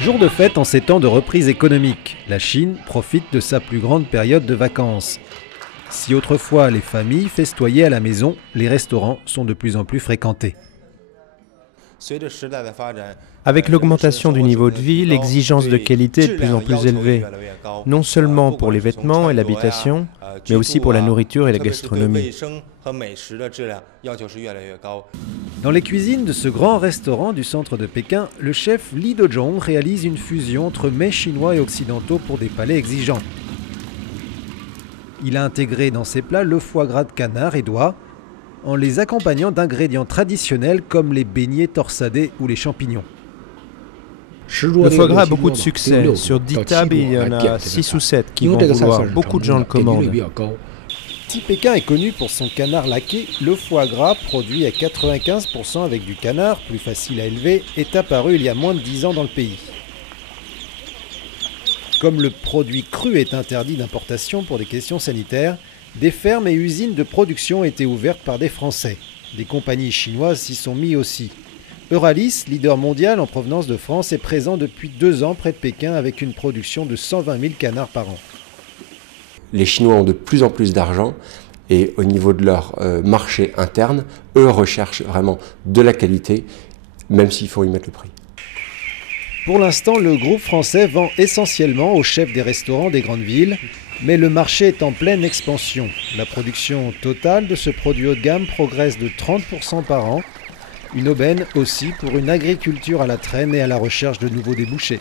Jour de fête en ces temps de reprise économique, la Chine profite de sa plus grande période de vacances. Si autrefois les familles festoyaient à la maison, les restaurants sont de plus en plus fréquentés. Avec l'augmentation du niveau de vie, l'exigence de qualité est de plus en plus élevée, non seulement pour les vêtements et l'habitation, mais aussi pour la nourriture et la gastronomie. Dans les cuisines de ce grand restaurant du centre de Pékin, le chef Li Dezhong réalise une fusion entre mets chinois et occidentaux pour des palais exigeants. Il a intégré dans ses plats le foie gras de canard et d'oie, en les accompagnant d'ingrédients traditionnels comme les beignets torsadés ou les champignons. Le foie gras a beaucoup de succès. Sur 10 tables, il y en a 6 ou 7 qui vont vouloir. Beaucoup de gens le commandent. Si Pékin est connu pour son canard laqué, le foie gras, produit à 95% avec du canard, plus facile à élever, est apparu il y a moins de 10 ans dans le pays. Comme le produit cru est interdit d'importation pour des questions sanitaires, des fermes et usines de production ont été ouvertes par des Français. Des compagnies chinoises s'y sont mis aussi. Euralis, leader mondial en provenance de France, est présent depuis 2 ans près de Pékin avec une production de 120 000 canards par an. Les Chinois ont de plus en plus d'argent et au niveau de leur marché interne, eux recherchent vraiment de la qualité, même s'il faut y mettre le prix. Pour l'instant, le groupe français vend essentiellement aux chefs des restaurants des grandes villes, mais le marché est en pleine expansion. La production totale de ce produit haut de gamme progresse de 30% par an. Une aubaine aussi pour une agriculture à la traîne et à la recherche de nouveaux débouchés.